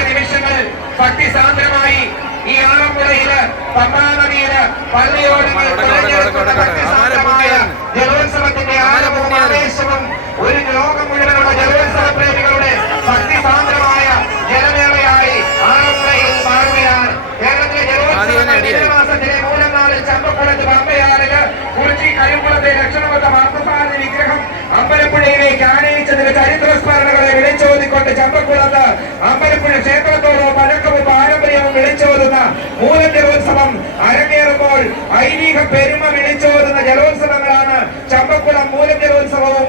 ഭഗവാന്റെ നിമിഷങ്ങൾ ഭക്തിസാന്ദ്രമായി ഈ ആറന്മുളയിൽ പമ്പാനദിയിൽ പള്ളിയോടങ്ങൾ തെരഞ്ഞെടുക്കുന്ന ഭക്തിസാന്ദ്രമായ ജലോത്സവത്തിന്റെ ആരവവും ആവേശവും ഒരു ലോകം മുഴുവനുള്ള ജലോത്സവ പ്രേമികളുടെ ഭക്തിസാന്ദ്രമായ ജലമേളയായി ആറന്മുളയിൽ മാറുകയാണ്. കേരളത്തിലെ ജലോത്സവ മാസത്തിലെ മൂലനാളിൽ ചമ്പക്കുളത്ത് പമ്പയാറിൽ കുറിച്ചി കരിമ്പുളത്തെ ലക്ഷണമൊത്ത പാർത്ഥസാരഥി വിഗ്രഹം അമ്പലപ്പുഴയിലേക്ക് ആനയിച്ചതിന് ചരിത്ര പെരുമ വിളിച്ചോരുന്ന ജലോത്സവങ്ങളാണ്. ചമ്പക്കുളം മൂലം ജലോത്സവവും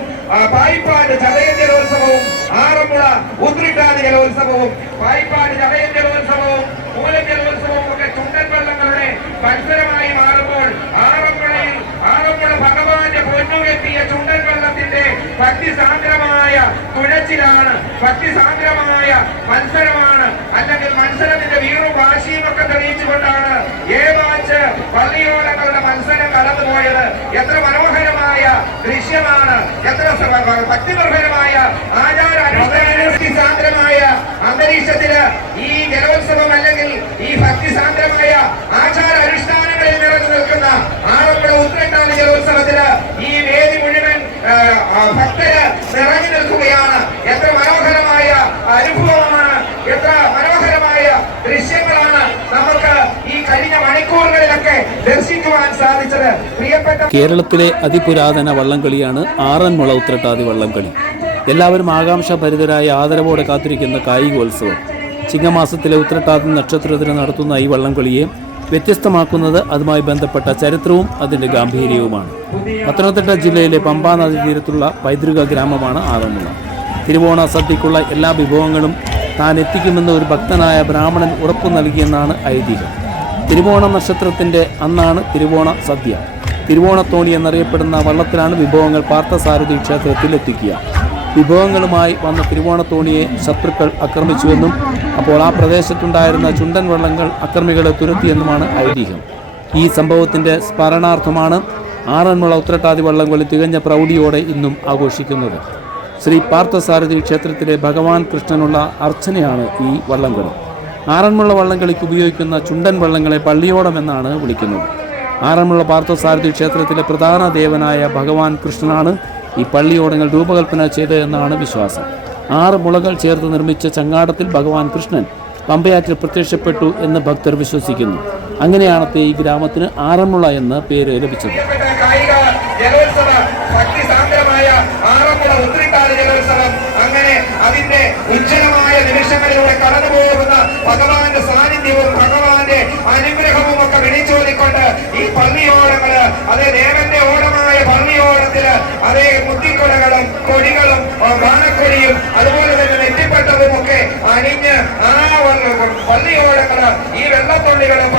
പായിപ്പാട് ചതയ ജലോത്സവവും ആറന്മുള ഉത്രിട്ടാതി ജലോത്സവവും പായിപ്പാട് ചതയ ജലോത്സവവും മൂലം ജലോത്സവവും ഒക്കെ ചുണ്ടൻ വള്ളങ്ങളുടെ മത്സരമായി മാറുമ്പോൾ ആറന്മുളയിൽ ആറന്മുള ഭഗവാന്റെ പൊന്നുകെട്ടിയ ചുണ്ടൻ വള്ളത്തിന്റെ ഭക്തിസാന്ദ്രമായ തുഴച്ചിലാണ് ഭക്തിസാന്ദ്രമായ മത്സരമാണ്. അല്ലെങ്കിൽ മത്സരത്തിന്റെ വീറും വാശിയും ഒക്കെ തെളിയിച്ചുകൊണ്ടാണ് ഏവാച്ച് പള്ളിയോടങ്ങളുടെ മത്സരം കടന്നുപോയത്. എത്ര മനോഹരമായ ദൃശ്യമാണ്. എത്ര ഭക്തിനിർഭരമായ ആചാര സാന്ദ്രമായ അന്തരീക്ഷത്തിൽ ഈ ജലോത്സവം അല്ലെങ്കിൽ ഈ ഭക്തിസാന്ദ്രമായ ആചാര അനുഷ്ഠാനങ്ങളിൽ നിറഞ്ഞു നിൽക്കുന്ന ആറന്മുള ഉത്രട്ടാണ് ജലോത്സവത്തിൽ ഈ വേദി മുഴുവൻ ആ, ആ, ഭക്തര് നിറഞ്ഞു നിൽക്കുകയാണ് എത്ര മനോഹരമായ അനുഭവമാണ് എത്ര മനോഹരമായ ദൃശ്യങ്ങളാണ് നമുക്ക് ഈ കഴിഞ്ഞ മണിക്കൂറുകളിലൊക്കെ കേരളത്തിലെ അതിപുരാതന വള്ളംകളിയാണ് ആറന്മുള ഉത്രട്ടാതി വള്ളംകളി. എല്ലാവരും ആകാംക്ഷഭരിതരായ ആദരവോടെ കാത്തിരിക്കുന്ന കായികോത്സവം. ചിങ്ങമാസത്തിലെ ഉത്രട്ടാതി നക്ഷത്രത്തിന് നടത്തുന്ന ഈ വള്ളംകളിയെ വ്യത്യസ്തമാക്കുന്നത് അതുമായി ബന്ധപ്പെട്ട ചരിത്രവും അതിന്റെ ഗാംഭീര്യവുമാണ്. പത്തനംതിട്ട ജില്ലയിലെ പമ്പാ നദി തീരത്തുള്ള പൈതൃക ഗ്രാമമാണ് ആറന്മുള തിരുവോണ സദ്യക്കുള്ള എല്ലാ വിഭവങ്ങളും താൻ എത്തിക്കുമെന്ന് ഒരു ഭക്തനായ ബ്രാഹ്മണൻ ഉറപ്പു നൽകിയെന്നാണ് ഐതിഹ്യം. തിരുവോണ നക്ഷത്രത്തിന്റെ അന്നാണ് തിരുവോണ സദ്യ. തിരുവോണത്തോണി എന്നറിയപ്പെടുന്ന വള്ളത്തിലാണ് വിഭവങ്ങൾ പാർത്ഥസാരഥി ക്ഷേത്രത്തിൽ എത്തിക്കുക. വിഭവങ്ങളുമായി വന്ന തിരുവോണത്തോണിയെ ശത്രുക്കൾ ആക്രമിച്ചുവെന്നും അപ്പോൾ ആ പ്രദേശത്തുണ്ടായിരുന്ന ചുണ്ടൻ വള്ളങ്ങൾ അക്രമികളെ തുരത്തിയെന്നുമാണ് ഐതിഹ്യം. ഈ സംഭവത്തിന്റെ സ്മരണാർത്ഥമാണ് ആറന്മുള ഉത്രട്ടാതി വള്ളംകളി തികഞ്ഞ പ്രൗഢിയോടെ ഇന്നും ആഘോഷിക്കുന്നത്. ശ്രീ പാർത്ഥസാരഥി ക്ഷേത്രത്തിലെ ഭഗവാൻ കൃഷ്ണനുള്ള അർച്ചനയാണ് ഈ വള്ളംകളി ആറന്മുള വള്ളംകളിക്ക് ഉപയോഗിക്കുന്ന ചുണ്ടൻ വള്ളങ്ങളെ പള്ളിയോടം എന്നാണ് വിളിക്കുന്നത്. ആറന്മുള പാർത്ഥസാരഥി ക്ഷേത്രത്തിലെ പ്രധാന ദേവനായ ഭഗവാൻ കൃഷ്ണനാണ് ഈ പള്ളിയോടങ്ങൾ രൂപകൽപ്പന ചെയ്തതെന്നാണ് വിശ്വാസം. ആറ് മുളകൾ ചേർത്ത് നിർമ്മിച്ച ചങ്ങാടത്തിൽ ഭഗവാൻ കൃഷ്ണൻ പമ്പയാറ്റിൽ പ്രത്യക്ഷപ്പെട്ടു എന്ന് ഭക്തർ വിശ്വസിക്കുന്നു. അങ്ങനെയാണത്തെ ഈ ഗ്രാമത്തിന് ആറന്മുള എന്ന പേര് ലഭിച്ചത് പ്രിയപ്പെട്ട കായിക ജലോത്സവ ഭക്തിസാന്ദ്രമായ ആറന്മുള ഉത്രിക്കാട് ജലോത്സവം അങ്ങനെ അതിന്റെ ഉജ്ജ്വലമായ നിമിഷങ്ങളിലൂടെ കടന്നു പോകുന്ന ഭഗവാന്റെ സാന്നിധ്യവും ഭഗവാന്റെ അനുഗ്രഹവും ഒക്കെ വിളിച്ചോതിക്കൊണ്ട് ഈ പള്ളിയോടങ്ങൾ അതേ ദേവന്റെ ഓടമായ പള്ളിയോടത്തിൽ അതേ മുത്തിക്കൊടകളും കൊടികളും വാണക്കൊടിയും അതുപോലെ തന്നെ നെറ്റിപ്പട്ടവും ഒക്കെ അണിഞ്ഞ് ആ പള്ളിയോടങ്ങൾ ഈ വെള്ളത്തുള്ളികളും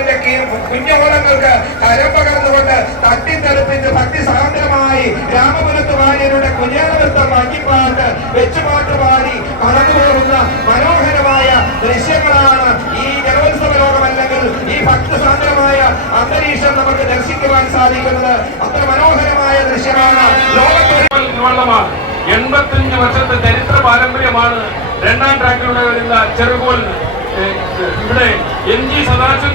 കീ- കുഞ്ഞോളങ്ങൾക്ക് കരം പകർന്നുകൊണ്ട് തട്ടിത്തെറിപ്പിച്ച് ഭക്തിസാന്ദ്രമായി രാമപുരത്ത് വാര്യരുടെ കുഞ്ഞാനവൃത്തം വങ്ങിപ്പാട്ട് വെച്ചുപാട്ട് പാടി കടന്നുപോകുന്ന മനോഹരമായ ദൃശ്യങ്ങളാണ് ഈ ജലോത്സവ ലോകമല്ലെങ്കിൽ ഈ ഭക്തിസാന്ദ്രമായ അന്തരീക്ഷം നമുക്ക് ദർശിക്കുവാൻ സാധിക്കുന്നത്. അത്ര മനോഹരമായ ദൃശ്യമാണ്. എൺപത്തിയഞ്ച് വർഷത്തെ ചരിത്ര പാരമ്പര്യമാണ് രണ്ടാം ട്രാക്കിലൂടെ വരുന്ന ചെറുകോൽ ഇവിടെ എം ജി സദാശിവൻ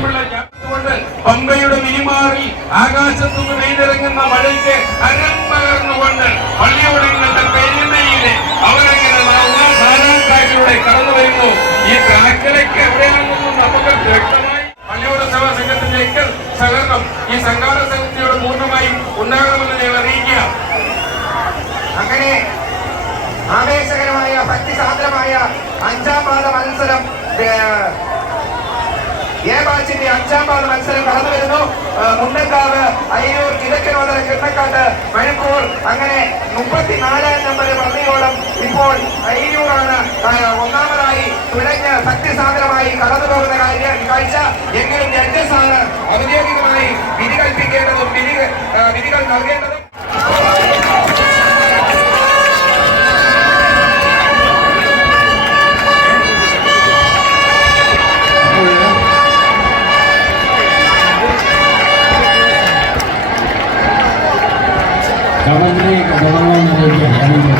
കൊണ്ട് പമ്പയുടെ മിനിമാറി ആകാശത്തുനിന്ന് വെയിലിറങ്ങുന്ന മഴയ്ക്ക് അരം പകർന്നുകൊണ്ട് പള്ളിയോടങ്ങളുടെ പെരുന്നയിലെ അവരങ്ങനെ ഒന്നാം നാലാം ട്രാക്കിലൂടെ കടന്നു വരുന്നു. ഈ ട്രാക്കിലേക്ക് എവിടെയാണെന്നൊന്നും നമുക്ക് വ്യക്തമായി പള്ളിയോട സഭാ സംഘത്തിലേക്ക് സഹകരണം ഈ സംഘാടക സമിതിയുടെ പൂർണമായി ഉണ്ടാകണമെന്ന് ഞാൻ അറിയിക്കുക. അങ്ങനെ ആവേശകരമായ ഭക്തിസാന്ദ്രമായ അഞ്ചാം പാദ മത്സരം എ ബാച്ചിന്റെ അഞ്ചാം പാദ മത്സരം കടന്നു വരുന്നു. മുണ്ടക്കാവ് അയ്യൂർ കിഴക്കനോദര കിണ്ണക്കാട്ട് മണിക്കൂർ അങ്ങനെ മുപ്പത്തിനാലാം നമ്പർ പള്ളിയോളം ഇപ്പോൾ അയ്യൂറാണ് ഒന്നാമതായി തുഴഞ്ഞ് ഭക്തിസാന്ദ്രമായി കടന്നു പോകുന്ന കാഴ്ച എങ്കിലും രണ്ട് ജഡ്ജസാണ് ഔദ്യോഗികമായി വിധി കൽപ്പിക്കേണ്ടതും വിധി വിധികൾ നൽകേണ്ടതും గవర్నమెంట్ గవర్నమెంట్ అనేది